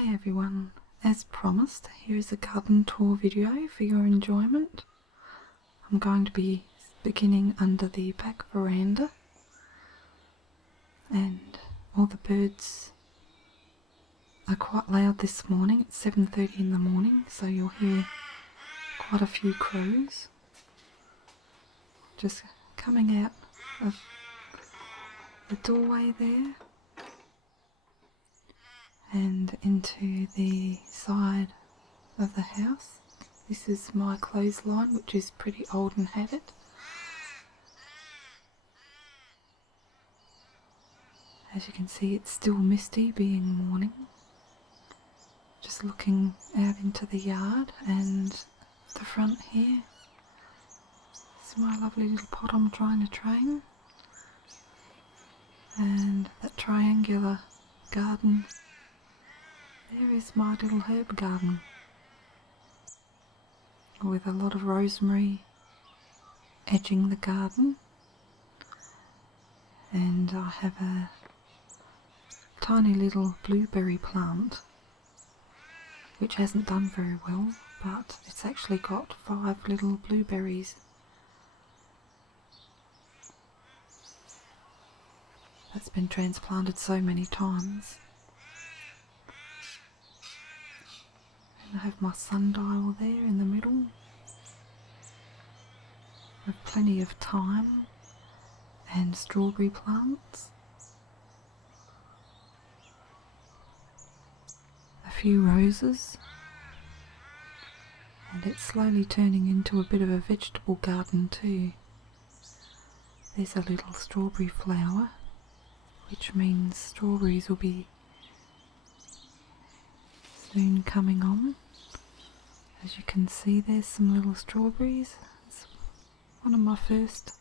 Hi everyone, as promised, here is a garden tour video for your enjoyment. I'm going to be beginning under the back veranda, and all the birds are quite loud this morning. It's 7:30 in the morning, so you'll hear quite a few crows just coming out of the doorway there and into the side of the house. This is my clothesline, which is pretty old and had it. As you can see, it's still misty, being morning. Just looking out into the yard and the front here. It's my lovely little pot I'm trying to train. And that triangular garden, there is my little herb garden with a lot of rosemary edging the garden, and I have a tiny little blueberry plant which hasn't done very well, but it's actually got 5 little blueberries. That's been transplanted so many times. I have my sundial there in the middle. I have plenty of thyme and strawberry plants. A few roses. And it's slowly turning into a bit of a vegetable garden too. There's a little strawberry flower, which means strawberries will be soon coming on. As you can see, there's some little strawberries. It's one of my first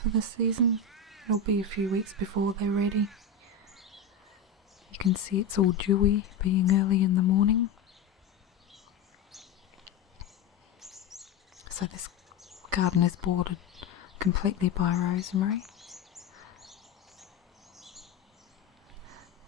for the season. It'll be a few weeks before they're ready. You can see it's all dewy, being early in the morning. So this garden is bordered completely by rosemary.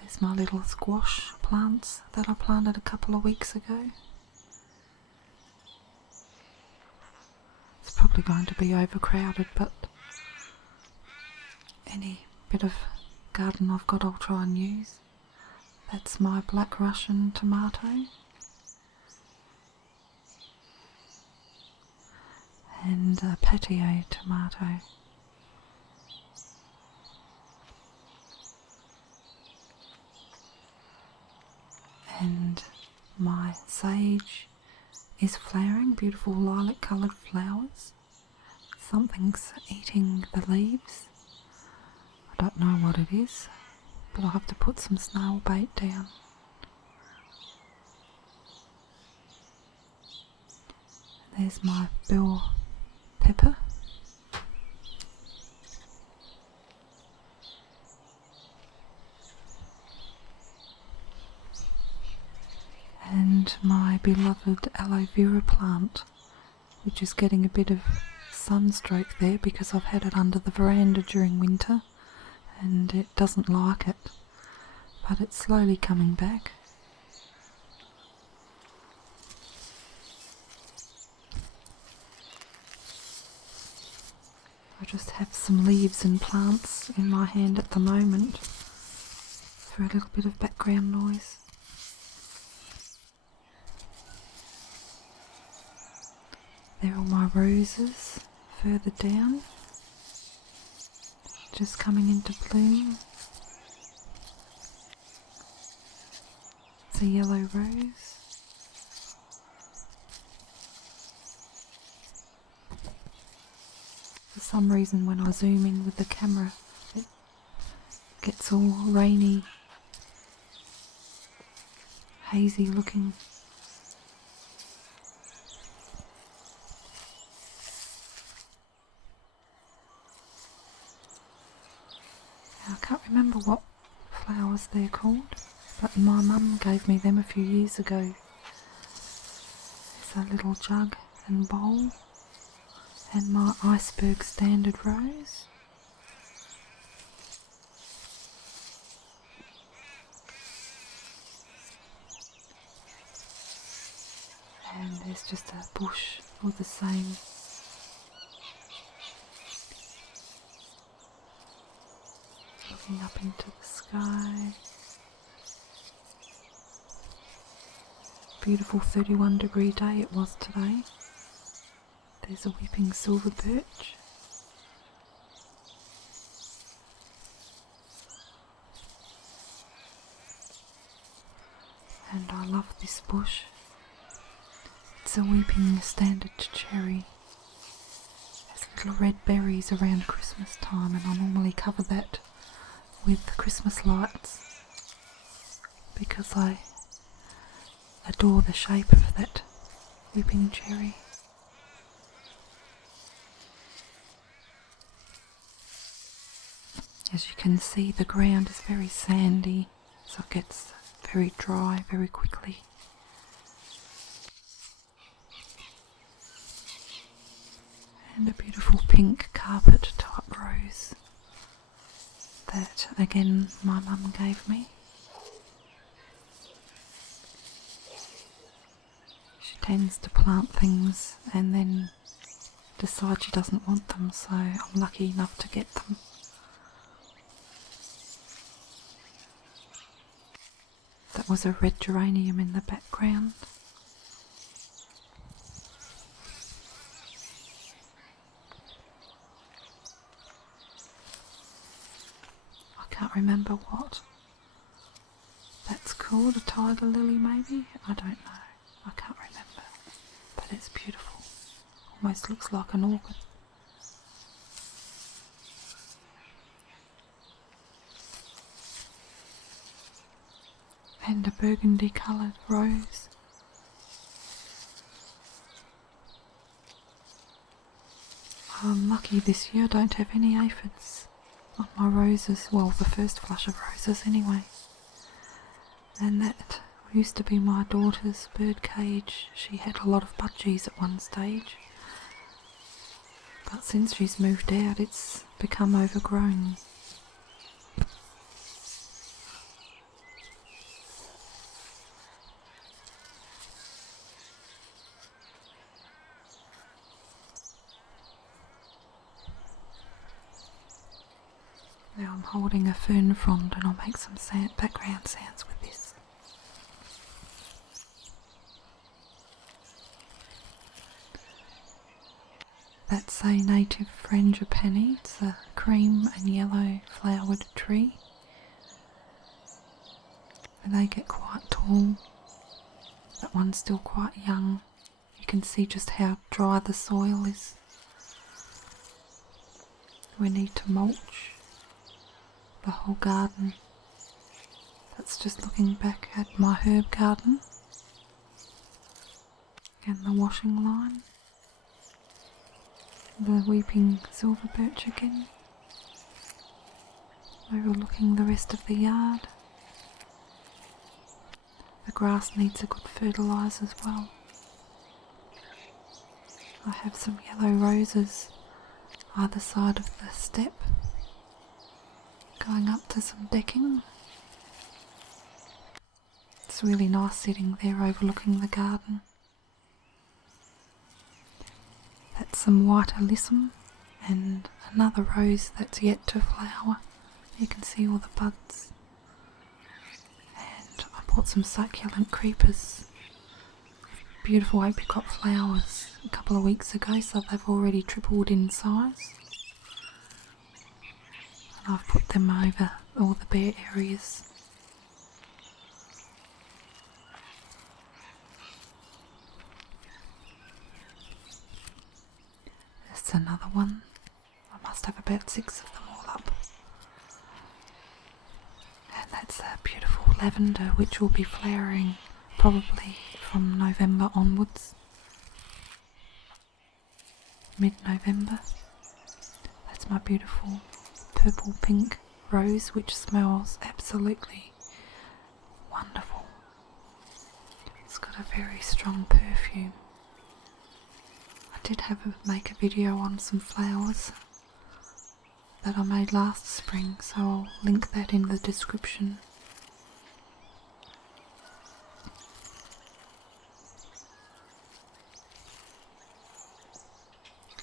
There's my little squash plants that I planted a couple of weeks ago. It's probably going to be overcrowded, but any bit of garden I've got I'll try and use. That's my black Russian tomato. And a patio tomato. And my sage is flowering, beautiful lilac coloured flowers. Something's eating the leaves. I don't know what it is, but I'll have to put some snail bait down. There's my bell pepper. And my beloved aloe vera plant, which is getting a bit of sunstroke there because I've had it under the veranda during winter and it doesn't like it, but it's slowly coming back. I just have some leaves and plants in my hand at the moment for a little bit of background noise. There are my roses further down, just coming into bloom. It's a yellow rose. For some reason when I zoom in with the camera it gets all rainy, hazy looking. I can't remember what flowers they're called, but my mum gave me them a few years ago. There's a little jug and bowl, and my iceberg standard rose. And there's just a bush all the same. Looking up into the sky. Beautiful 31-degree day it was today. There's a weeping silver birch. And I love this bush. It's a weeping standard cherry. Has little red berries around Christmas time, and I normally cover that with Christmas lights because I adore the shape of that weeping cherry. As you can see, the ground is very sandy, so it gets very dry very quickly. And a beautiful pink carpet type rose that again my mum gave me. She tends to plant things and then decide she doesn't want them, so I'm lucky enough to get them. That was a red geranium in the background. I can't remember what that's called, a tiger lily maybe? I don't know, I can't remember, but it's beautiful. Almost looks like an orchid. And a burgundy coloured rose. I'm lucky this year I don't have any aphids on my roses, well the first flush of roses anyway. And that used to be my daughter's bird cage. She had a lot of budgies at one stage, but since she's moved out it's become overgrown. Now I'm holding a fern frond and I'll make some background sounds with this. That's a native frangipani. It's a cream and yellow flowered tree. And they get quite tall. That one's still quite young. You can see just how dry the soil is. We need to mulch the whole garden. That's just looking back at my herb garden and the washing line. The weeping silver birch again, overlooking the rest of the yard. The grass needs a good fertilise as well. I have some yellow roses either side of the step going up to some decking. It's really nice sitting there overlooking the garden. That's some white alyssum and another rose that's yet to flower. You can see all the buds. And I bought some succulent creepers, beautiful apricot flowers, a couple of weeks ago, so they've already tripled in size. And I've put them over all the bare areas. There's another one. I must have about 6 of them all up. And that's a beautiful lavender which will be flowering probably from November onwards. Mid-November. That's my beautiful purple pink rose which smells absolutely wonderful. It's got a very strong perfume. I did make a video on some flowers that I made last spring, so I'll link that in the description.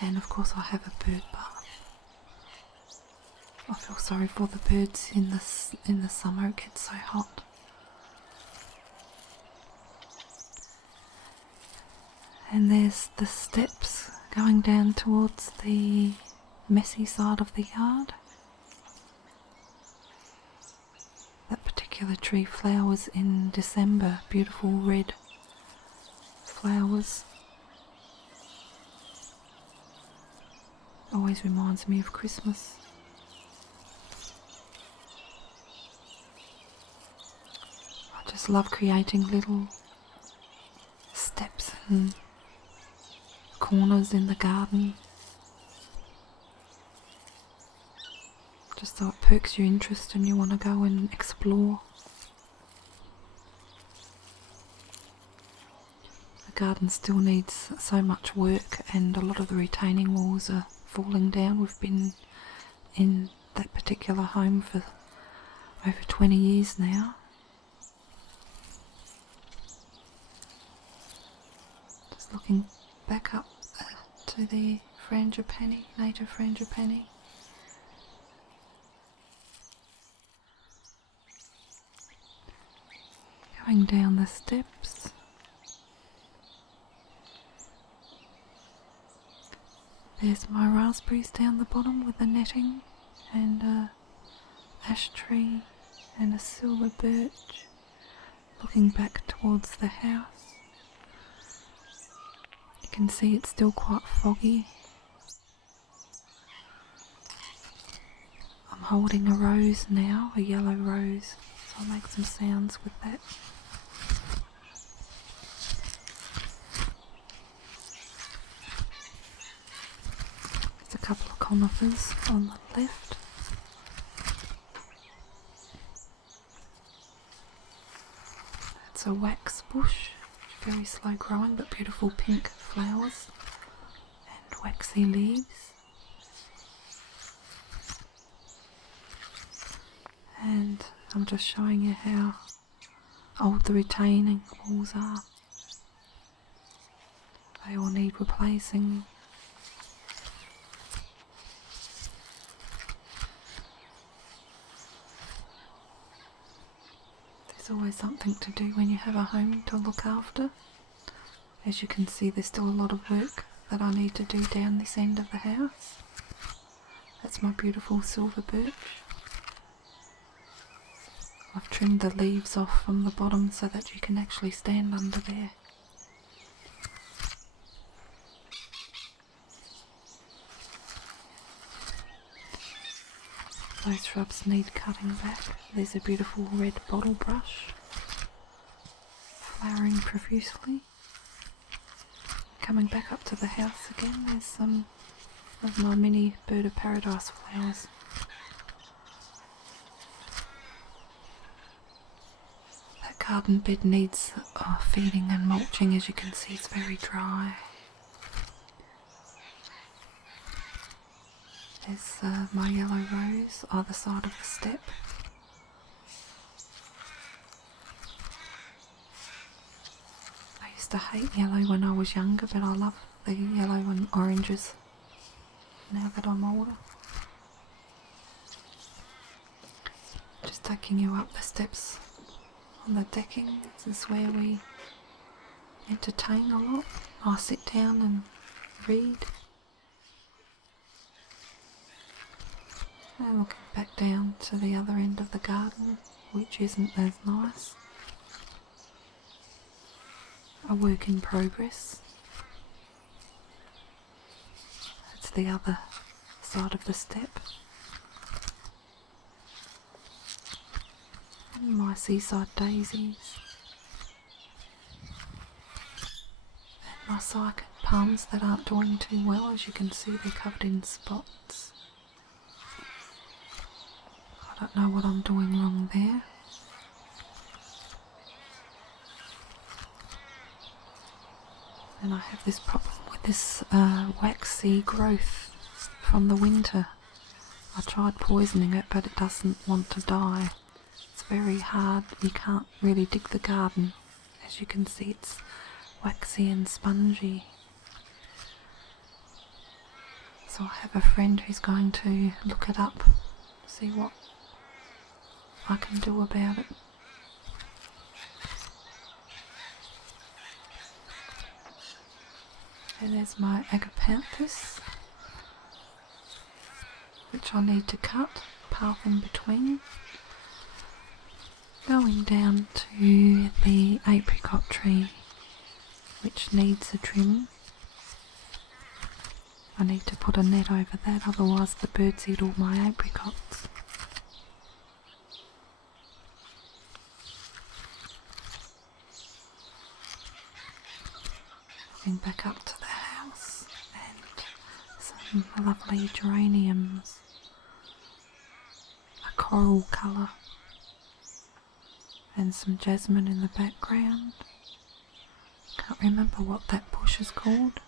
And of course I have a bird bath. I feel sorry for the birds in the summer, it gets so hot. And there's the steps going down towards the messy side of the yard. That particular tree flowers in December, beautiful red flowers. Always reminds me of Christmas. I just love creating little steps and corners in the garden, just so it perks your interest and you want to go and explore. The garden still needs so much work and a lot of the retaining walls are falling down. We've been in that particular home for over 20 years now. Just looking back up to the frangipani, native frangipani. Going down the steps. There's my raspberries down the bottom with the netting, and a ash tree and a silver birch looking back towards the house. You can see it's still quite foggy. I'm holding a rose now, a yellow rose, so I'll make some sounds with that. There's a couple of conifers on the left. That's a wax bush, very slow growing but beautiful pink flowers and waxy leaves. And I'm just showing you how old the retaining walls are. They all need replacing. There's always something to do when you have a home to look after. As you can see, there's still a lot of work that I need to do down this end of the house. That's my beautiful silver birch. I've trimmed the leaves off from the bottom so that you can actually stand under there. Those shrubs need cutting back. There's a beautiful red bottle brush, flowering profusely. Coming back up to the house again, there's some of my mini bird of paradise flowers. That garden bed needs feeding and mulching. As you can see, it's very dry. There's my yellow rose either side of the step. I used to hate yellow when I was younger, but I love the yellow and oranges now that I'm older. Just taking you up the steps on the decking. This is where we entertain a lot. I sit down and read. And looking back down to the other end of the garden, which isn't as nice. A work in progress. That's the other side of the step. And my seaside daisies. And my cycad palms that aren't doing too well. As you can see, they're covered in spots. I don't know what I'm doing wrong there. And I have this problem with this waxy growth from the winter. I tried poisoning it, but it doesn't want to die. It's very hard. You can't really dig the garden. As you can see, it's waxy and spongy. So I have a friend who's going to look it up, see what I can do about it. And there's my agapanthus, which I need to cut, path in between. Going down to the apricot tree, which needs a trim. I need to put a net over that, otherwise the birds eat all my apricots. Going back up to the house and some lovely geraniums, a coral colour, and some jasmine in the background. Can't remember what that bush is called.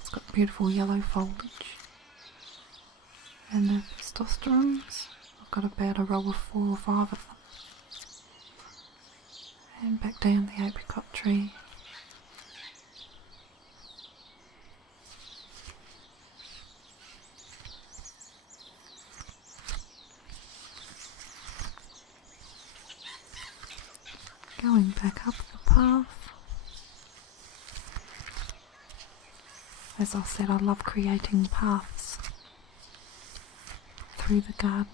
It's got beautiful yellow foliage. And the testosterons, I've got about a row of 4 or 5 of them. And back down the apricot tree. Going back up the path. As I said, I love creating paths through the garden.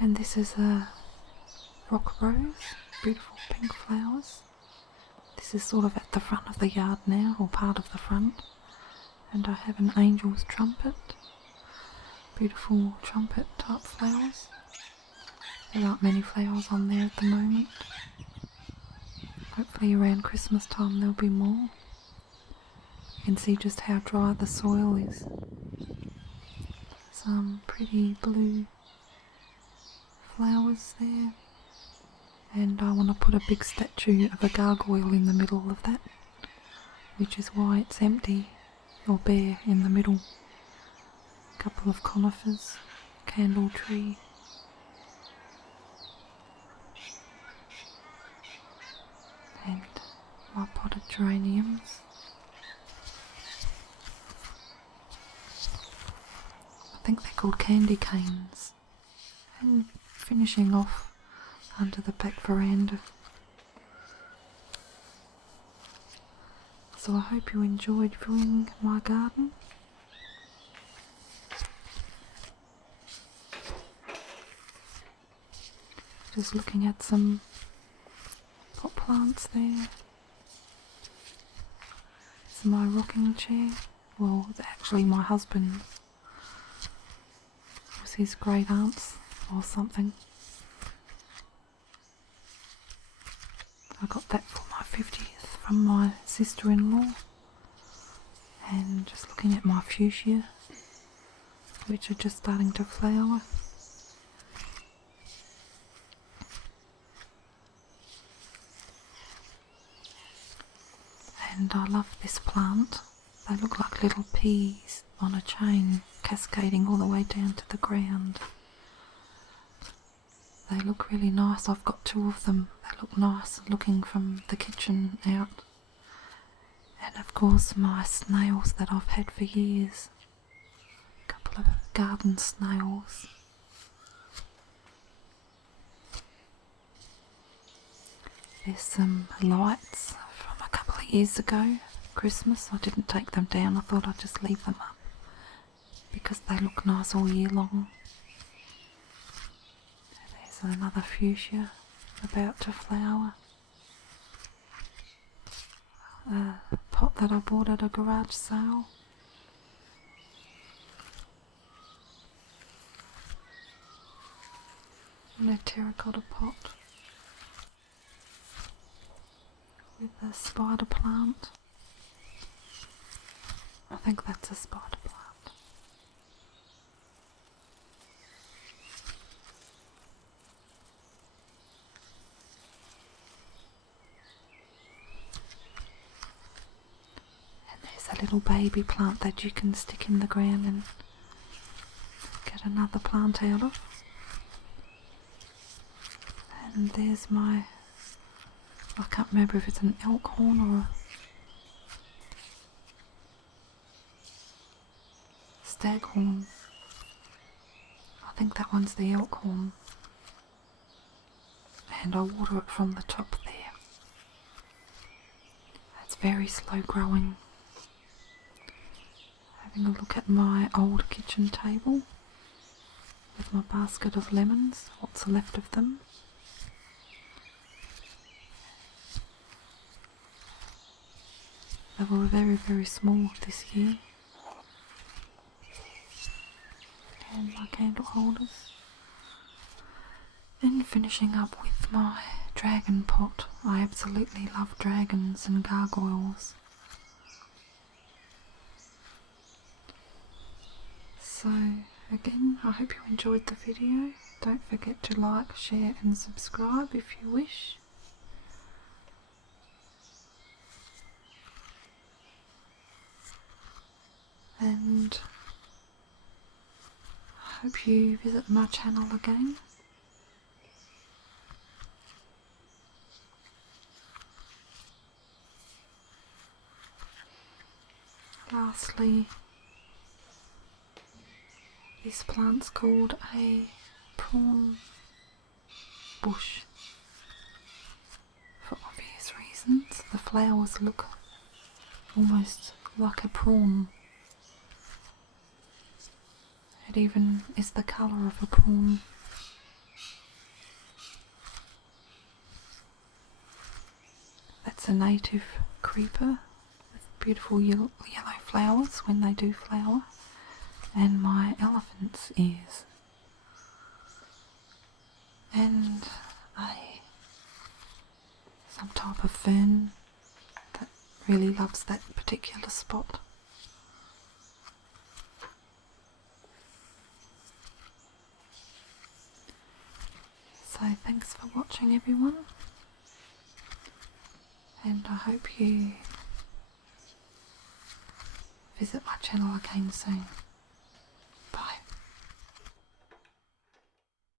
And this is a rock rose, beautiful pink flowers. This is sort of at the front of the yard now, or part of the front. And I have an angel's trumpet, beautiful trumpet type flowers. There aren't many flowers on there at the moment. Hopefully around Christmas time there'll be more. You can see just how dry the soil is. Some pretty blue flowers there. And I want to put a big statue of a gargoyle in the middle of that, which is why it's empty or bare in the middle. A couple of conifers, candle tree. And my potted geraniums. I think they're called candy canes. And finishing off under the back veranda. So I hope you enjoyed viewing my garden. Just looking at some pot plants there. It's my rocking chair. Well, it's actually my husband. It was his great aunt's or something. I got that for my 50th from my sister-in-law. And just looking at my fuchsia, which are just starting to flower. And I love this plant. They look like little peas on a chain, cascading all the way down to the ground. They look really nice. I've got 2 of them. They look nice looking from the kitchen out. And of course my snails that I've had for years. A couple of garden snails. There's some lights from a couple of years ago, Christmas. I didn't take them down. I thought I'd just leave them up because they look nice all year long. There's another fuchsia about to flower. A pot that I bought at a garage sale. And a terracotta pot with a spider plant. I think that's a spider plant. little baby plant that you can stick in the ground and get another plant out of. And there's my, I can't remember if it's an elk horn or a staghorn. I think that one's the elk horn. And I water it from the top there. It's very slow growing. Having a look at my old kitchen table with my basket of lemons, what's left of them. They were very, very small this year. And my candle holders. Then finishing up with my dragon pot. I absolutely love dragons and gargoyles. So again, I hope you enjoyed the video. Don't forget to like, share and subscribe if you wish. And I hope you visit my channel again. Lastly, this plant's called a prawn bush for obvious reasons. The flowers look almost like a prawn. It even is the colour of a prawn. That's a native creeper with beautiful yellow flowers when they do flower, and my elephant's ears, and some type of fern that really loves that particular spot. So thanks for watching everyone, and I hope you visit my channel again soon.